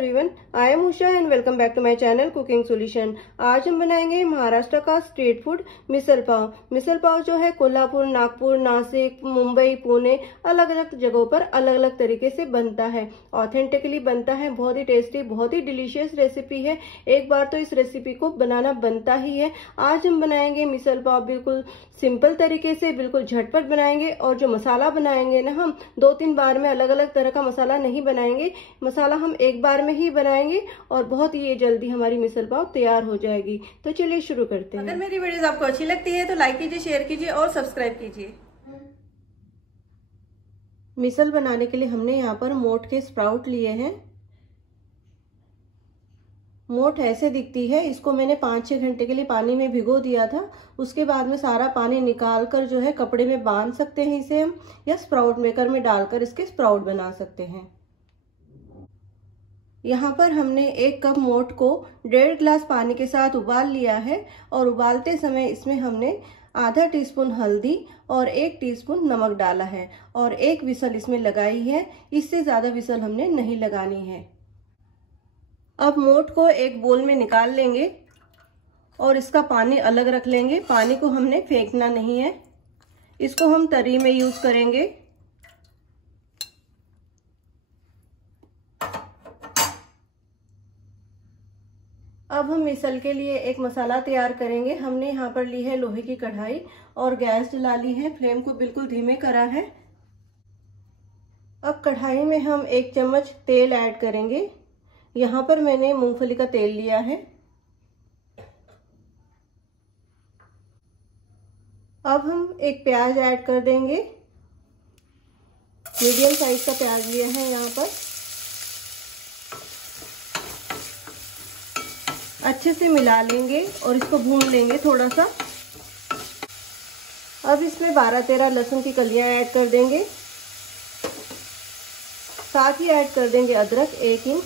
Everyone, I am Usha and welcome back to my channel cooking solution. आज हम बनाएंगे महाराष्ट्र का स्ट्रीट फूड मिसल पाव। मिसल पाव जो है कोल्हापुर, नागपुर, नासिक, मुंबई, पुणे अलग अलग जगहों पर अलग अलग तरीके से बनता है। ऑथेंटिकली बनता है, बहुत ही टेस्टी, बहुत ही डिलीशियस रेसिपी है। एक बार तो इस रेसिपी को बनाना बनता ही है। आज हम बनाएंगे मिसल पाव बिल्कुल सिंपल तरीके से, बिल्कुल झटपट बनाएंगे। और जो मसाला बनाएंगे ना, हम 2-3 बार में अलग अलग तरह का मसाला नहीं बनाएंगे। मसाला हम एक बार में ही बनाएंगे और बहुत ही जल्दी हमारी मिसल पाव तैयार हो जाएगी। तो चलिए शुरू करते हैं। अगर मेरी वीडियोस आपको अच्छी लगती है तो लाइक कीजिए, शेयर कीजिए और सब्सक्राइब कीजिए। मिसल बनाने के लिए हमने यहाँ पर मोठ के स्प्राउट लिए हैं। मोठ ऐसे दिखती है। इसको मैंने 5-6 घंटे के लिए पानी में भिगो दिया था। उसके बाद में सारा पानी निकाल कर जो है कपड़े में बांध सकते हैं इसे हम, या स्प्राउट मेकर में डालकर इसके स्प्राउट बना सकते हैं। यहाँ पर हमने 1 कप मोठ को 1.5 गिलास पानी के साथ उबाल लिया है। और उबालते समय इसमें हमने आधा टीस्पून हल्दी और 1 टीस्पून नमक डाला है और 1 विसल इसमें लगाई है। इससे ज़्यादा विसल हमने नहीं लगानी है। अब मोठ को एक बोल में निकाल लेंगे और इसका पानी अलग रख लेंगे। पानी को हमने फेंकना नहीं है, इसको हम तरी में यूज करेंगे। अब हम मिसल के लिए एक मसाला तैयार करेंगे। हमने यहाँ पर ली है लोहे की कढ़ाई और गैस जला ली है। फ्लेम को बिल्कुल धीमे करा है। अब कढ़ाई में हम 1 चम्मच तेल ऐड करेंगे। यहाँ पर मैंने मूंगफली का तेल लिया है। अब हम एक प्याज ऐड कर देंगे। मीडियम साइज का प्याज लिया है यहाँ पर। अच्छे से मिला लेंगे और इसको भून लेंगे थोड़ा सा। अब इसमें 12-13 लहसुन की कलियां ऐड कर देंगे। साथ ही ऐड कर देंगे अदरक 1 इंच।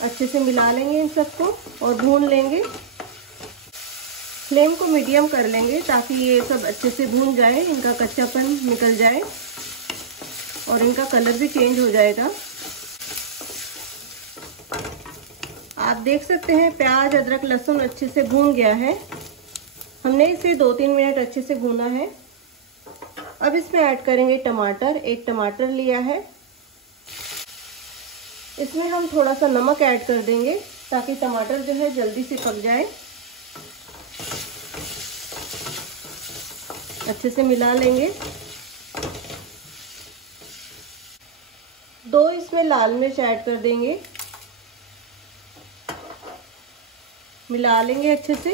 अच्छे से मिला लेंगे इन सबको और भून लेंगे। फ्लेम को मीडियम कर लेंगे ताकि ये सब अच्छे से भून जाए, इनका कच्चापन निकल जाए और इनका कलर भी चेंज हो जाएगा। आप देख सकते हैं प्याज, अदरक, लहसुन अच्छे से भून गया है। हमने इसे 2-3 मिनट अच्छे से भूना है। अब इसमें ऐड करेंगे टमाटर। 1 टमाटर लिया है। इसमें हम थोड़ा सा नमक ऐड कर देंगे ताकि टमाटर जो है जल्दी से पक जाए। अच्छे से मिला लेंगे। 2 इसमें लाल मिर्च ऐड कर देंगे। मिला लेंगे अच्छे से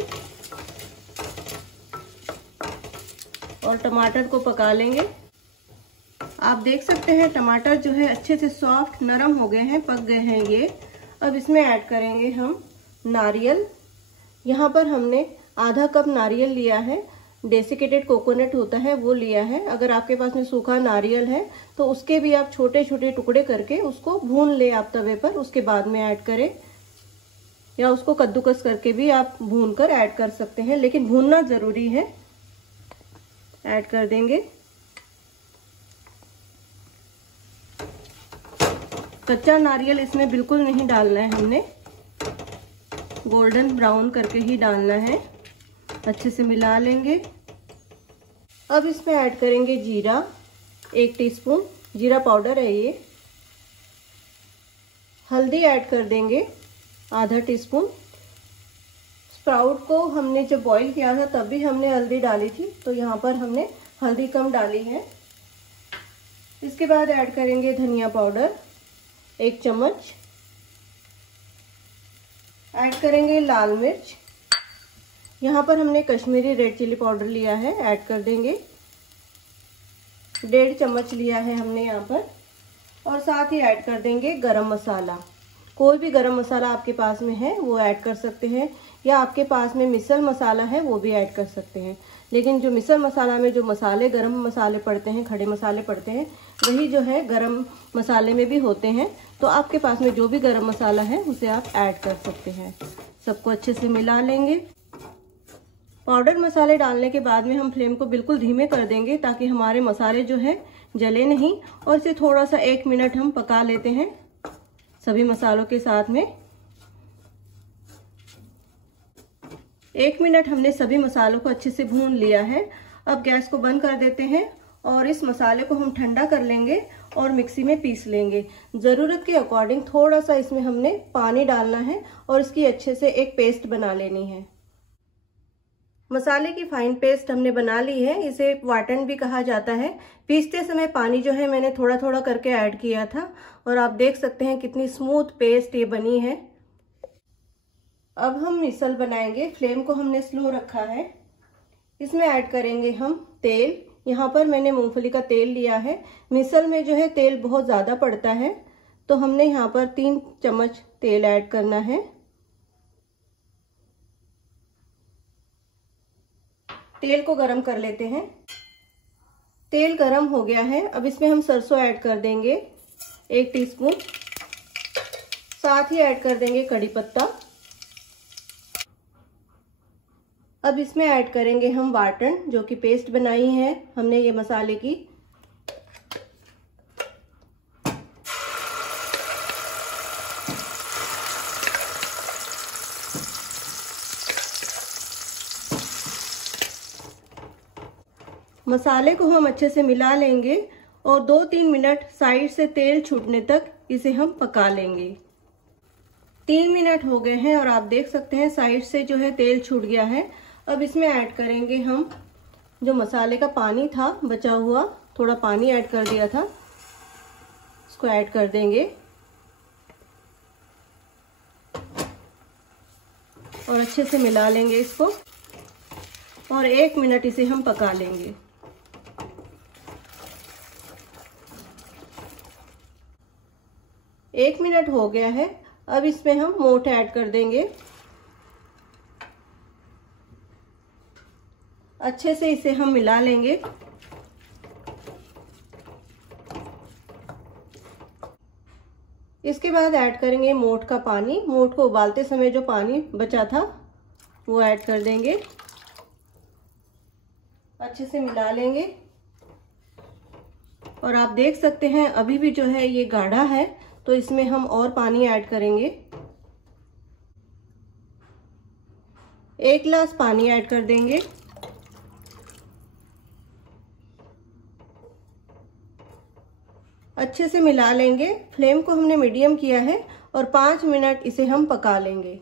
और टमाटर को पका लेंगे। आप देख सकते हैं टमाटर जो है अच्छे से सॉफ्ट नरम हो गए हैं, पक गए हैं ये। अब इसमें ऐड करेंगे हम नारियल। यहाँ पर हमने आधा कप नारियल लिया है। डेसिकेटेड कोकोनट होता है वो लिया है। अगर आपके पास में सूखा नारियल है तो उसके भी आप छोटे छोटे टुकड़े करके उसको भून ले आप तवे पर, उसके बाद में ऐड करें, या उसको कद्दूकस करके भी आप भून कर ऐड कर सकते हैं, लेकिन भूनना जरूरी है। ऐड कर देंगे। कच्चा नारियल इसमें बिल्कुल नहीं डालना है, हमने गोल्डन ब्राउन करके ही डालना है। अच्छे से मिला लेंगे। अब इसमें ऐड करेंगे जीरा, 1 टीस्पून जीरा पाउडर है ये। हल्दी ऐड कर देंगे आधा टीस्पून। स्प्राउट को हमने जब बॉईल किया था तब भी हमने हल्दी डाली थी, तो यहाँ पर हमने हल्दी कम डाली है। इसके बाद ऐड करेंगे धनिया पाउडर 1 चम्मच। ऐड करेंगे लाल मिर्च। यहाँ पर हमने कश्मीरी रेड चिली पाउडर लिया है, ऐड कर देंगे। 1.5 चम्मच लिया है हमने यहाँ पर। और साथ ही ऐड कर देंगे गरम मसाला। कोई भी गरम मसाला आपके पास में है वो ऐड कर सकते हैं, या आपके पास में मिसल मसाला है वो भी ऐड कर सकते हैं। लेकिन जो मिसल मसाला में जो मसाले, गरम मसाले पड़ते हैं, खड़े मसाले पड़ते हैं, वही जो है गरम मसाले में भी होते हैं। तो आपके पास में जो भी गरम मसाला है उसे आप ऐड कर सकते हैं। सबको अच्छे से मिला लेंगे। पाउडर मसाले डालने के बाद में हम फ्लेम को बिल्कुल धीमे कर देंगे ताकि हमारे मसाले जो है जले नहीं। और इसे थोड़ा सा 1 मिनट हम पका लेते हैं सभी मसालों के साथ में। 1 मिनट हमने सभी मसालों को अच्छे से भून लिया है। अब गैस को बंद कर देते हैं और इस मसाले को हम ठंडा कर लेंगे और मिक्सी में पीस लेंगे। ज़रूरत के अकॉर्डिंग थोड़ा सा इसमें हमने पानी डालना है और इसकी अच्छे से एक पेस्ट बना लेनी है। मसाले की फाइन पेस्ट हमने बना ली है, इसे वाटन भी कहा जाता है। पीसते समय पानी जो है मैंने थोड़ा थोड़ा करके ऐड किया था और आप देख सकते हैं कितनी स्मूथ पेस्ट ये बनी है। अब हम मिसल बनाएंगे। फ्लेम को हमने स्लो रखा है। इसमें ऐड करेंगे हम तेल। यहाँ पर मैंने मूंगफली का तेल लिया है। मिसल में जो है तेल बहुत ज़्यादा पड़ता है, तो हमने यहाँ पर 3 चम्मच तेल ऐड करना है। तेल को गरम कर लेते हैं। तेल गरम हो गया है। अब इसमें हम सरसों ऐड कर देंगे 1 टीस्पून। साथ ही ऐड कर देंगे कड़ी पत्ता। अब इसमें ऐड करेंगे हम वाटन, जो कि पेस्ट बनाई है हमने ये मसाले की। मसाले को हम अच्छे से मिला लेंगे और 2-3 मिनट साइड से तेल छूटने तक इसे हम पका लेंगे। 3 मिनट हो गए हैं और आप देख सकते हैं साइड से जो है तेल छूट गया है। अब इसमें ऐड करेंगे हम जो मसाले का पानी था बचा हुआ, थोड़ा पानी ऐड कर दिया था, इसको ऐड कर देंगे और अच्छे से मिला लेंगे इसको और 1 मिनट इसे हम पका लेंगे। एक मिनट हो गया है। अब इसमें हम मोठ ऐड कर देंगे। अच्छे से इसे हम मिला लेंगे। इसके बाद ऐड करेंगे मोठ का पानी। मोठ को उबालते समय जो पानी बचा था वो ऐड कर देंगे। अच्छे से मिला लेंगे और आप देख सकते हैं अभी भी जो है ये गाढ़ा है, तो इसमें हम और पानी ऐड करेंगे। 1 गिलास पानी ऐड कर देंगे। अच्छे से मिला लेंगे। फ्लेम को हमने मीडियम किया है और 5 मिनट इसे हम पका लेंगे।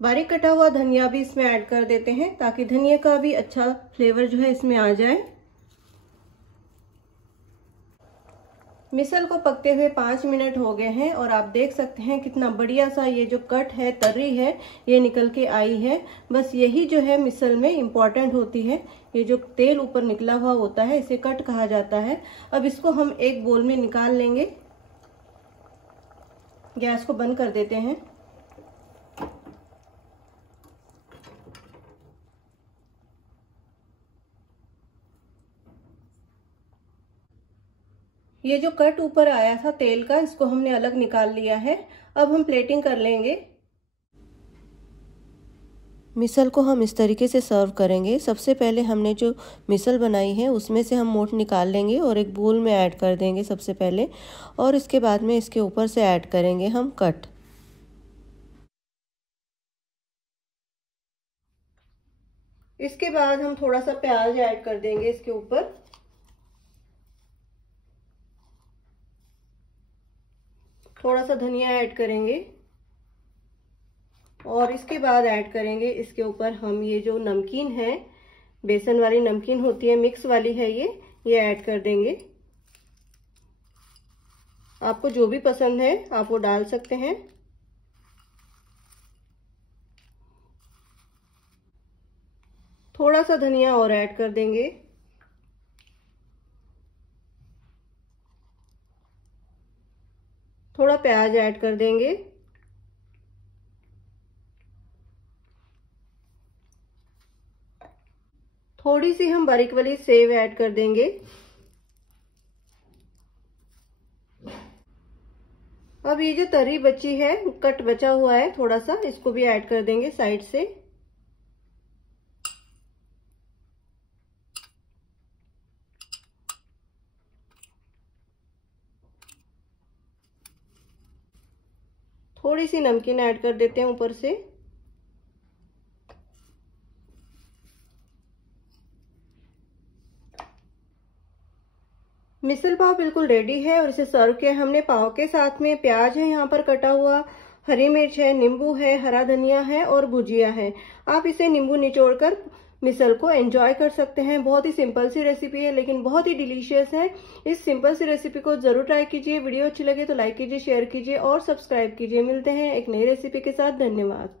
बारीक कटा हुआ धनिया भी इसमें ऐड कर देते हैं ताकि धनिया का भी अच्छा फ्लेवर जो है इसमें आ जाए। मिसल को पकते हुए 5 मिनट हो गए हैं और आप देख सकते हैं कितना बढ़िया सा ये जो कट है, तर्री है, ये निकल के आई है। बस यही जो है मिसल में इम्पॉर्टेंट होती है। ये जो तेल ऊपर निकला हुआ होता है इसे कट कहा जाता है। अब इसको हम एक बोल में निकाल लेंगे। गैस को बंद कर देते हैं। ये जो कट ऊपर आया था तेल का, इसको हमने अलग निकाल लिया है। अब हम प्लेटिंग कर लेंगे। मिसल को हम इस तरीके से सर्व करेंगे। सबसे पहले हमने जो मिसल बनाई है उसमें से हम मोठ निकाल लेंगे और एक बोल में ऐड कर देंगे सबसे पहले, और इसके बाद में इसके ऊपर से ऐड करेंगे हम कट। इसके बाद हम थोड़ा सा प्याज ऐड कर देंगे इसके ऊपर। थोड़ा सा धनिया ऐड करेंगे और इसके बाद ऐड करेंगे इसके ऊपर हम ये जो नमकीन है, बेसन वाली नमकीन होती है, मिक्स वाली है ये ऐड कर देंगे। आपको जो भी पसंद है आप वो डाल सकते हैं। थोड़ा सा धनिया और ऐड कर देंगे। थोड़ा प्याज ऐड कर देंगे। थोड़ी सी हम बारीक वाली सेव ऐड कर देंगे। अब ये जो तरी बची है, कट बचा हुआ है थोड़ा सा, इसको भी ऐड कर देंगे साइड से। थोड़ी सी नमकीन ऐड कर देते हैं ऊपर से। मिसल पाव बिल्कुल रेडी है और इसे सर्व किया हमने पाव के साथ में। प्याज है यहाँ पर कटा हुआ, हरी मिर्च है, नींबू है, हरा धनिया है और भुजिया है। आप इसे नींबू निचोड़कर मिसल को एंजॉय कर सकते हैं। बहुत ही सिंपल सी रेसिपी है लेकिन बहुत ही डिलीशियस है। इस सिंपल सी रेसिपी को जरूर ट्राई कीजिए। वीडियो अच्छी लगे तो लाइक कीजिए, शेयर कीजिए और सब्सक्राइब कीजिए। मिलते हैं एक नई रेसिपी के साथ। धन्यवाद।